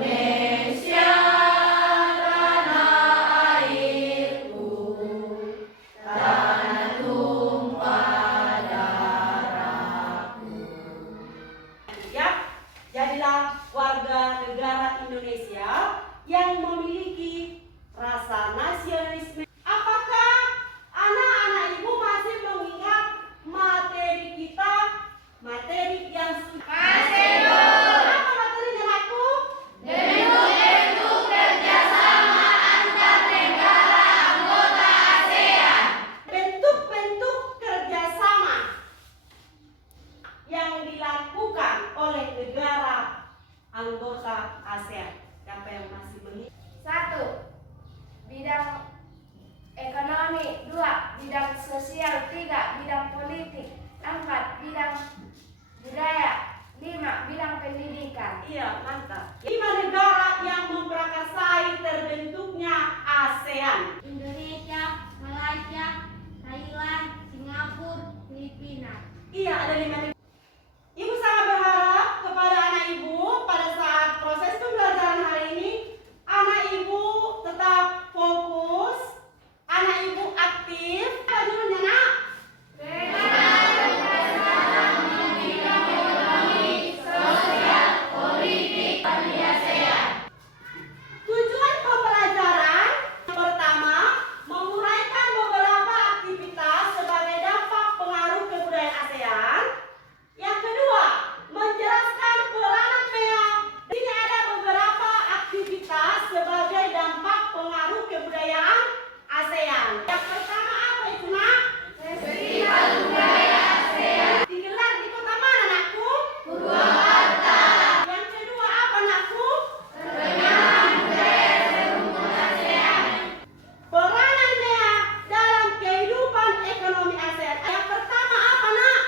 Indonesia, tanah airku, tanah tumpah darahku. Ya, jadilah warga negara Indonesia yang memiliki rasa nasionalisme. Apakah anak-anak ibu masih mengingat materi kita, materi yang sudah? Masih, Bu. Apa materinya, anakku? Bentuk-bentuk kerjasama antar negara anggota ASEAN. Bentuk-bentuk kerjasama yang dilakukan oleh negara anggota ASEAN. Siapa yang masih mengingat? 1. Bidang ekonomi. 2. Bidang sosial. 3. Bidang politik. 4. Bidang budaya. 5. Bidang pendidikan. Iya, mantap. 5 negara yang memprakarsai terbentuknya ASEAN. Indonesia, Malaysia, Thailand, Singapura, Filipina. Iya, ada 5 negara. Ibu sangat berharap kepada anak ibu pada saat proses pembelajaran hari ini, anak ibu tetap fokus, anak ibu aktif. Apa judulnya, nak? Tujuan pembelajaran yang pertama, menguraikan beberapa aktivitas sebagai dampak pengaruh kebudayaan ASEAN. Yang kedua, menjelaskan peranan MEA. Ini ada beberapa aktivitas sebagai dampak pengaruh kebudayaan ASEAN. Yang pertama apa itu, nak? Festival Budaya ASEAN. Digelar di kota mana, anakku? Purwakarta. Yang kedua apa, anakku? Penyerahan budaya serumpun ASEAN. Peranan MEA dalam kehidupan ekonomi ASEAN. Yang pertama apa, nak?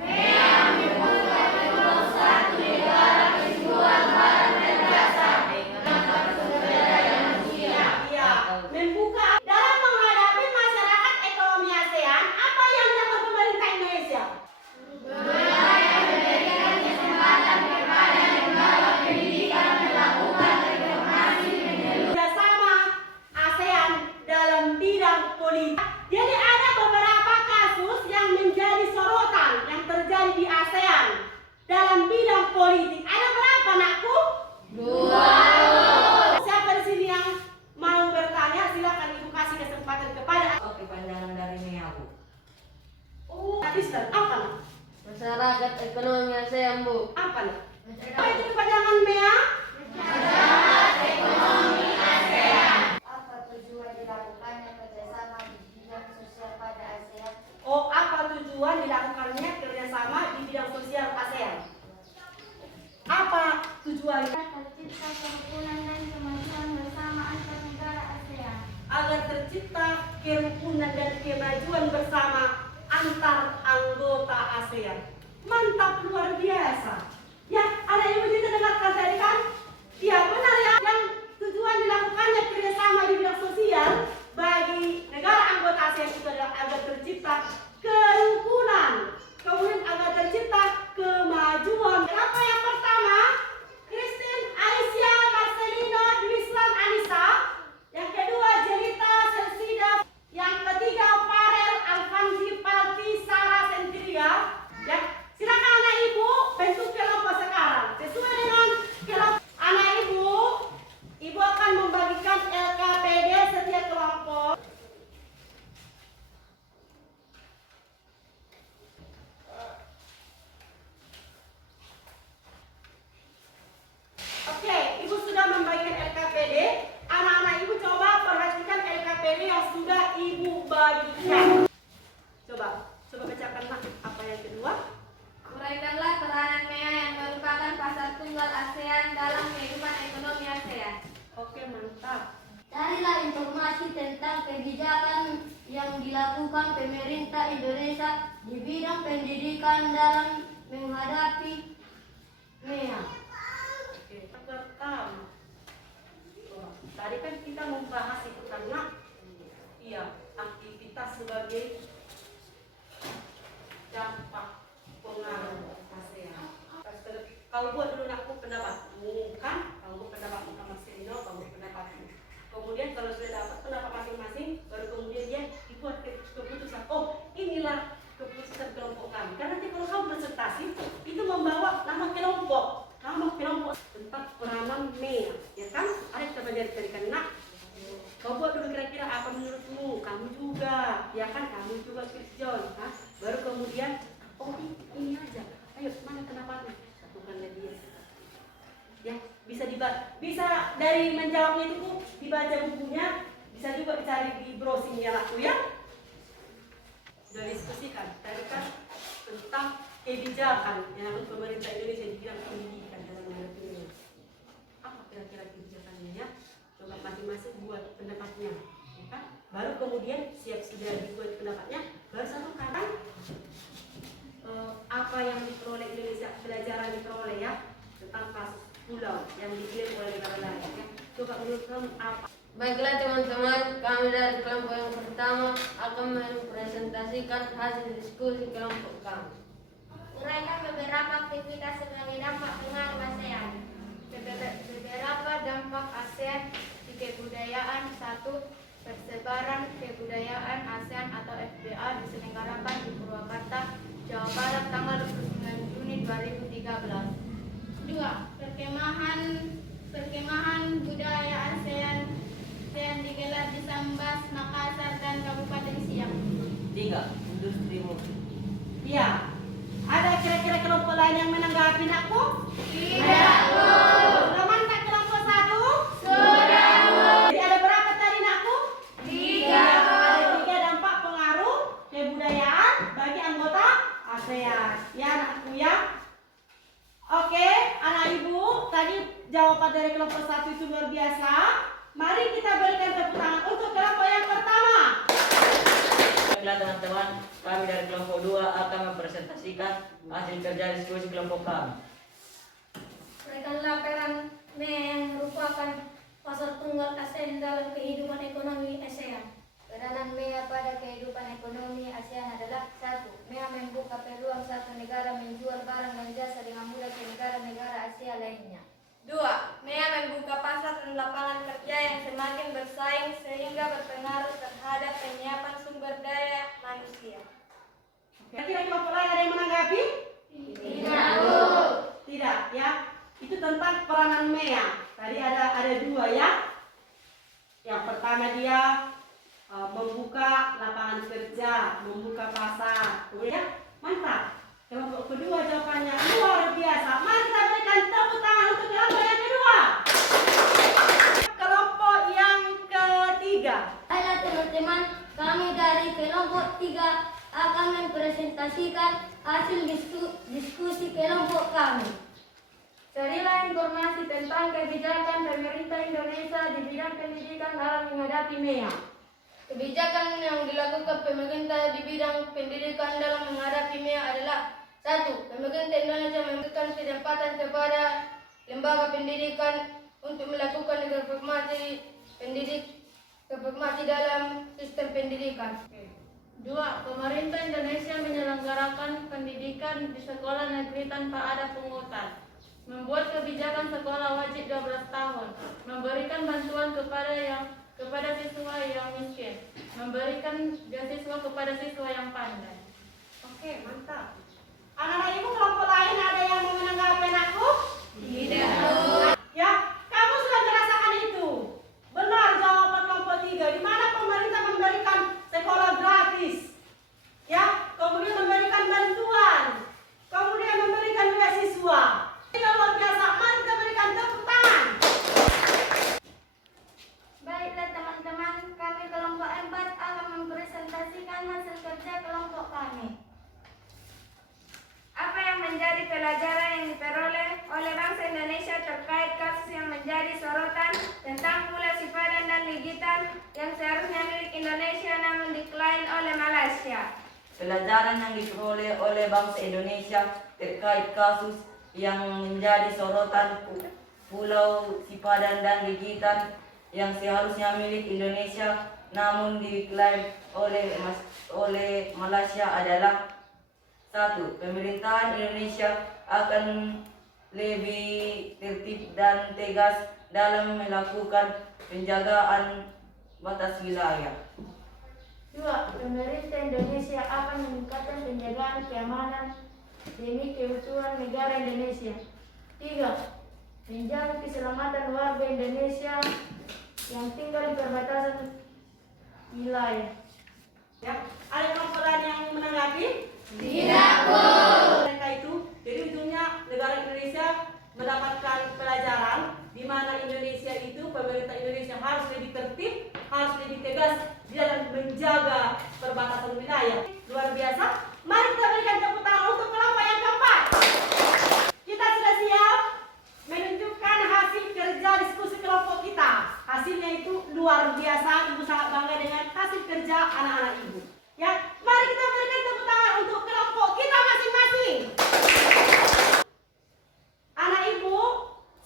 MEA membuka peluang satu negara kejuang barat terbiasa dengan sumber daya manusia. Iya, membuka dalam menghadapi masyarakat ekonomi ASEAN. Apa yang dilakukan pemerintah Indonesia? Berupaya memberikan kesempatan kepada lembaga pendidikan melakukan reformasi menyeluruh. Kerjasama ASEAN dalam bidang politik. Jadi ada beberapa kasus yang menjadi sorotan yang terjadi di ASEAN dalam bidang politik. Ada berapa, nakku? 2. Siapa di sini yang mau bertanya? Silakan ibu kasih kesempatan kepada. Oke, pandangan dari MEA, Bu. Oh, Kristen, apa, nak? Masyarakat ekonomi ASEAN, Bu. Apa, nak? Apa itu kepanjangan MEA? Ekonomi ASEAN. Apa tujuan dilakukannya kerjasama di bidang sosial pada ASEAN? Oh, apa tujuan dilakukannya kerjasama di bidang sosial ASEAN? Apa tujuannya? Tercipta kerukunan dan kemajuan bersama antar negara ASEAN. Agar tercipta kerukunan dan kemajuan bersama antar anggota ASEAN. Mantap, luar biasa. Ya, ada ibu kita dengarkan tadi kan? Iya, benar ya. Yang tujuan dilakukannya kerjasama di bidang sosial bagi negara anggota ASEAN itu adalah agar tercipta kerukunan, kemudian agar tercipta kemajuan. Apa yang pertama? Christine, Aisyah, Marcelino, Dwislan, Anissa. Yang kedua, Jelita, Selsida. Yang ketiga, Farel, Alfanzi, Palti, Sarah, Sentiria. Ya, silakan anak ibu bentuk kelompok sekarang. Sesuai dengan kelompok anak ibu, ibu akan membagikan LKPD setiap kelompok. Oke, ibu sudah membagikan LKPD. Anak-anak ibu coba perhatikan LKPD yang sudah ibu bagikan. Coba bacakan, nak, apa yang kedua? Uraikanlah peranan MEA yang merupakan pasar tunggal ASEAN dalam kehidupan ekonomi ASEAN. Oke, mantap. Carilah informasi tentang kebijakan yang dilakukan pemerintah Indonesia di bidang pendidikan dalam menghadapi MEA. Oke, pertama. Tadi kan kita membahas itu karena aktivitas sebagai dampak pengaruh ASEAN. Kau buat dulu, aku pendapat. Kan? Kamu pendapat. kan? Ayo kita belajar tadi kan, nak. Kau buat dulu kira-kira apa menurutmu? Kamu juga, ya kan? Kamu juga Chris John, ha? Baru kemudian, oh ini aja. Ayo, mana pendapatnya? Satukan lagi ya. Ya, bisa dari menjawabnya itu dibaca bukunya, bisa juga dicari di browsingnya aku ya. Sudah diskusikan tadi kan tentang kebijakan yang pemerintah Indonesia di bidang pendidikan dalam menghadapi ini. Apa kira-kira kebijakannya ya? Coba masing-masing buat pendapatnya, ya kan? Baru kemudian siap sudah dibuat pendapatnya, baru satu kata apa yang diperoleh Indonesia, pelajaran diperoleh ya tentang kasus pulau yang dikirim oleh negara lain. Ya. Coba menurut kamu apa? Baiklah teman-teman, kami dari kelompok yang pertama akan mempresentasikan hasil diskusi kelompok kami. Uraikan beberapa aktivitas sebagai dampak pengaruh ASEAN. Beberapa dampak ASEAN di kebudayaan. 1. Persebaran kebudayaan ASEAN atau FBA diselenggarakan di Purwakarta, Jawa Barat tanggal 29 Juni 2013. 2. Perkemahan budaya ASEAN digelar di Sambas, Makassar, dan Kabupaten Siak. 3. Industri musik. Iya. Ada kira-kira kelompok lain yang menanggapi aku? Tidak, Bu. Sudah mantap kelompok 1? Sudah, Bu. Jadi ada berapa tadi nakku? 3, Ada 3 dampak pengaruh kebudayaan bagi anggota ASEAN. Ya anakku ya. Oke, anak ibu, tadi jawaban dari kelompok 1 itu luar biasa. Mari kita berikan tepuk tangan untuk kelompok yang pertama. Baiklah teman-teman, kami dari kelompok 2 akan mempresentasikan hasil kerja diskusi kelompok kami. Mereka laporan yang merupakan pasar tunggal ASEAN dalam kehidupan ekonomi ASEAN. Peranan MEA pada kehidupan ekonomi ASEAN adalah 1. MEA membuka peluang satu negara menjual barang dan jasa dengan mudah ke negara-negara Asia lainnya. 2. MEA membuka pasar dan lapangan kerja yang semakin bersaing sehingga berpengaruh terhadap penyiapan sumber daya manusia. Kira-kira kelompok lain ada yang menanggapi? Tidak, Bu. Tidak ya. Itu tentang peranan MEA. Tadi ada 2 ya. Yang pertama dia membuka lapangan kerja, membuka pasar. Kemudian mantap. Kelompok kedua jawabannya luar biasa. Mari kita berikan tepuk tangan untuk kelompok yang kedua. Kelompok yang ketiga. Baiklah teman-teman, kami dari kelompok 3 akan mempresentasikan hasil diskusi kelompok kami. Carilah informasi tentang kebijakan pemerintah Indonesia di bidang pendidikan dalam menghadapi MEA. Kebijakan yang dilakukan pemerintah di bidang pendidikan dalam menghadapi MEA adalah 1. Pemerintah Indonesia memberikan kesempatan kepada lembaga pendidikan untuk melakukan reformasi dalam sistem pendidikan. 2. Pemerintah Indonesia menyelenggarakan pendidikan di sekolah negeri tanpa ada pungutan. Membuat kebijakan sekolah wajib 12 tahun. Memberikan bantuan kepada siswa yang miskin. Memberikan beasiswa kepada siswa yang pandai. Oke, mantap. Anak-anak ibu kelompok lain ada yang mau menanggapi aku? Tidak, Bu. Ya, kamu sudah merasakan itu. Benar jawaban kelompok 3. Di mana pemerintah memberikan sekolah gratis. Ya, kemudian memberikan bantuan. Kemudian memberikan beasiswa. Ini luar biasa. Mari kita berikan tepuk tangan. Baiklah teman-teman, kami kelompok 4 akan mempresentasikan hasil kerja kelompok kami. Apa yang menjadi pelajaran yang diperoleh oleh bangsa Indonesia terkait kasus yang menjadi sorotan tentang Pulau Sipadan dan Ligitan yang seharusnya milik Indonesia namun diklaim oleh Malaysia? Pelajaran yang diperoleh oleh bangsa Indonesia terkait kasus yang menjadi sorotan Pulau Sipadan dan Ligitan yang seharusnya milik Indonesia namun diklaim oleh Malaysia adalah 1. Pemerintahan Indonesia akan lebih tertib dan tegas dalam melakukan penjagaan batas wilayah. 2. Pemerintah Indonesia akan meningkatkan penjagaan keamanan demi keutuhan negara Indonesia. 3. menjamin keselamatan warga Indonesia yang tinggal di perbatasan wilayah. Ya, ada kelompok lain yang menanggapi? Tidak, Bu. Mereka itu, jadi ujungnya negara Indonesia mendapatkan pelajaran di mana Indonesia itu, pemerintah Indonesia harus lebih tertib, harus lebih tegas di dalam menjaga perbatasan wilayah. Luar biasa. Mari kita berikan tepuk tangan untuk kelompok yang keempat. Kita sudah siap menunjukkan hasil kerja diskusi kelompok kita. Hasilnya itu luar biasa. Ibu sangat bangga dengan hasil kerja anak-anak ibu. Ya, mari kita berikan tepuk tangan untuk kelompok kita masing-masing. Anak ibu,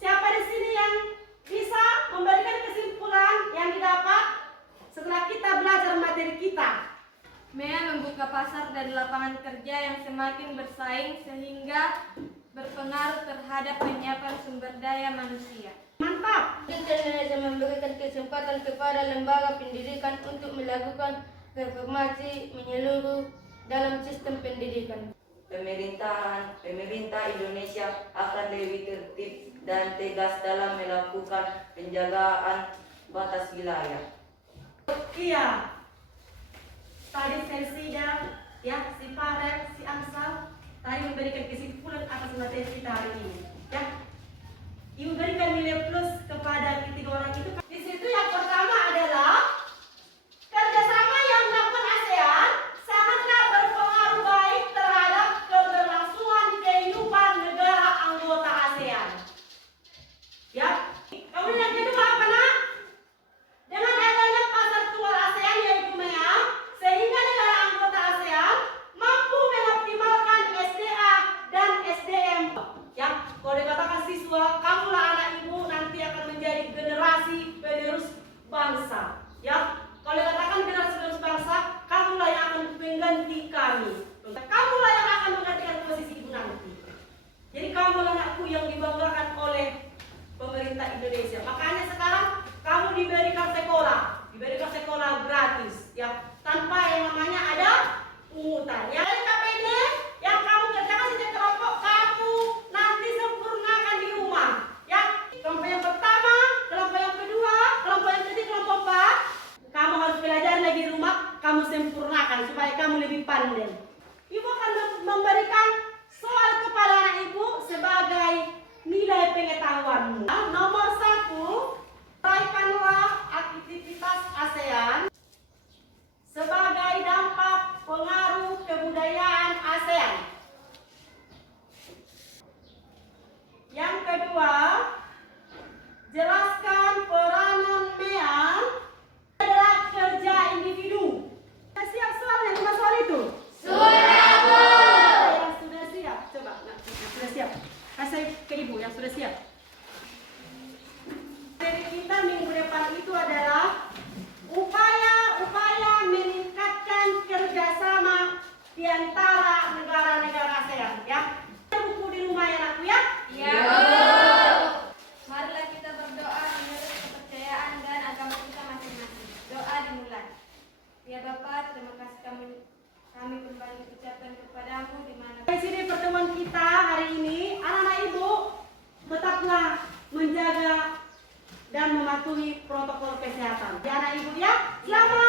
siapa di sini yang bisa memberikan kesimpulan yang didapat setelah kita belajar materi kita? MEA membuka pasar dan lapangan kerja yang semakin bersaing sehingga berpengaruh terhadap penyiapan sumber daya manusia. Mantap. Indonesia memberikan kesempatan kepada lembaga pendidikan untuk melakukan reformasi menyeluruh dalam sistem pendidikan. Pemerintah Indonesia akan lebih tertib dan tegas dalam melakukan penjagaan batas wilayah. Iya. Tadi Sensida, ya, si Farel, si Amsal tadi memberikan kesimpulan atas materi kita hari ini. Ya, Ibu berikan nilai plus kepada ketiga orang itu. Di situ yang pertama adalah kerjasama yang dilakukan ASEAN sangatlah berpengaruh baik terhadap keberlangsungan kehidupan negara anggota ASEAN. Ya, kemudian yang kedua apa nak? Dengan adanya pasar tunggal ASEAN yaitu MEA, sehingga negara anggota ASEAN mampu mengoptimalkan SDA dan SDM. Ya, kalau dikatakan siswa, kamulah anak ibu nanti akan menjadi generasi penerus bangsa. Ya, kalau dikatakan generasi penerus bangsa, kamulah yang akan mengganti kami. Kamulah yang akan menggantikan posisi ibu nanti. Jadi kamulah anakku yang dibanggakan oleh pemerintah Indonesia. Makanya sekarang kamu diberikan sekolah gratis, ya, tanpa yang namanya ada pungutan. Ya, dari KPD yang kamu kerjakan sejak kelompok kamu nanti sempurnakan di rumah. Ya, kelompok yang pertama, kelompok yang kedua, kelompok yang ketiga, kelompok empat, kamu harus belajar lagi di rumah, kamu sempurnakan supaya kamu lebih pandai. Ibu akan memberikan soal kepada anak ibu sebagai nilai pengetahuanmu. Nomor 1, uraikanlah aktivitas ASEAN sebagai dampak pengaruh kebudayaan ASEAN. Yang kedua, jelaskan peranan MEA adalah kerja individu. Sudah siap soalnya 5 soal itu? Sudah, Bu. Yang sudah siap, coba. Nah, yang sudah siap. Kasih ke ibu yang sudah siap. Materi kita minggu depan itu adalah upaya meningkatkan kerjasama di antara negara-negara ASEAN. Ya, buku di rumah ya anakku ya. Ya. Marilah kita berdoa menurut kepercayaan dan agama kita masing-masing. Doa dimulai. Ya Bapa, terima kasih kami kembali ucapkan kepadamu di mana. Di sini pertemuan kita hari ini, anak-anak ibu tetaplah menjaga dan mematuhi protokol kesehatan. Ya anak ibu ya, selamat